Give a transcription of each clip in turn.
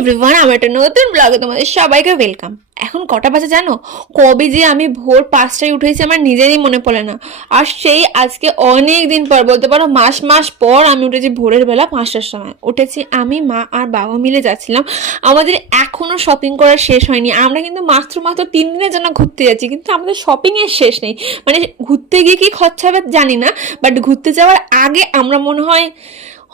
Everyone, আমার একটা নতুন ব্লগে তোমাদের সবাইকে ওয়েলকাম। এখন কটা বাজে জানো? কবে যে আমি ভোর 5টায় উঠেছি আমার নিজেরই মনে পড়ে না। আর সেই আজকে অনেক দিন পর, বলতে পারো মাস মাস পর আমি উঠেছি ভোরের বেলা 5টার সময় উঠেছি। আমি, মা আর বাবা মিলে যাচ্ছিলাম। আমাদের এখনো শপিং করা শেষ হয়নি। আমরা কিন্তু মাত্র মাত্র 3 দিনের জন্য ঘুরতে যাচ্ছি, কিন্তু আমাদের শপিং এর শেষ নেই। মানে ঘুরতে গিয়ে কি খরচা হবে জানি না, বাট ঘুরতে যাওয়ার আগে আমরা মনে হয়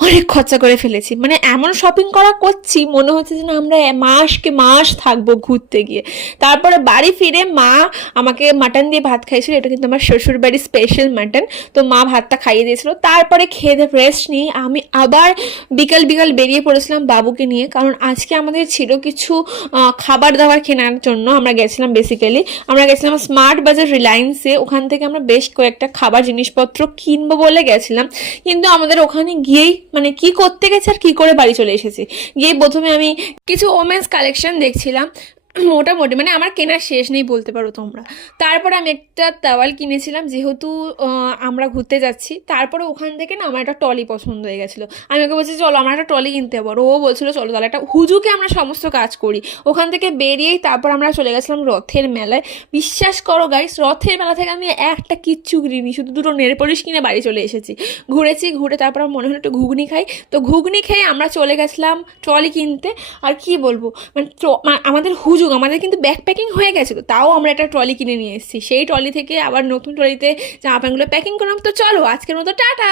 অনেক খরচা করে ফেলেছি। মানে এমন শপিং করা করছি মনে হচ্ছে যে না, আমরা মাসকে মাস থাকবো ঘুরতে গিয়ে। তারপরে বাড়ি ফিরে মা আমাকে মাটন দিয়ে ভাত খাইয়েছিল। এটা কিন্তু আমার শ্বশুর বাড়ির স্পেশাল মাটন। তো মা ভাতটা খাইয়ে দিয়েছিল। তারপরে খেয়ে দিয়ে রেস্ট নিয়ে আমি আবার বিকাল বিকাল বেরিয়ে পড়েছিলাম বাবুকে নিয়ে, কারণ আজকে আমাদের ছিল কিছু খাবার দাবার কেনার জন্য। আমরা গেছিলাম, বেসিক্যালি আমরা গেছিলাম স্মার্ট বাজার রিলায়েন্সে। ওখান থেকে আমরা বেশ কয়েকটা খাবার জিনিসপত্র কিনবো বলে গেছিলাম, কিন্তু আমাদের ওখানে গিয়েই মানে কি করতে গেছে আর কি করে বাড়ি চলে এসেছি। গিয়ে প্রথমে আমি কিছু ওমেন্স কালেকশন দেখছিলাম। মোটামুটি মানে আমার কেনার শেষ নেই বলতে পারো তোমরা। তারপরে আমি একটা টাওয়াল কিনেছিলাম, যেহেতু আমরা ঘুরতে যাচ্ছি। তারপরে ওখান থেকে না আমার একটা ট্রলি পছন্দ হয়ে গেছিলো। আমি ওকে বলছি চলো আমার একটা ট্রলি কিনতে পারো। ও বলছিল চলো তাহলে একটা হুজুকে আমরা সমস্ত কাজ করি। ওখান থেকে বেরিয়েই তারপর আমরা চলে গেছিলাম রথের মেলায়। বিশ্বাস করো গাইস, রথের মেলা থেকে আমি একটা কিচ্ছু কিনিনি, শুধু দুটো নেল পলিশ কিনে বাড়ি চলে এসেছি। ঘুরেছি, ঘুরে তারপর আমার মনে হলো একটু ঘুগনি খাই। তো ঘুগনি খেয়ে আমরা চলে গেছিলাম ট্রলি কিনতে। আর কি বলবো, মানে আমাদের আমাদের কিন্তু ব্যাকপ্যাকিং হয়ে গেছিলো, তাও আমরা একটা ট্রলি কিনে নিয়ে এসেছি। সেই ট্রলি থেকে আবার নতুন ট্রলিতে জামা প্যান্টগুলো প্যাকিং করলাম। তো চলো আজকের মতো টাটা।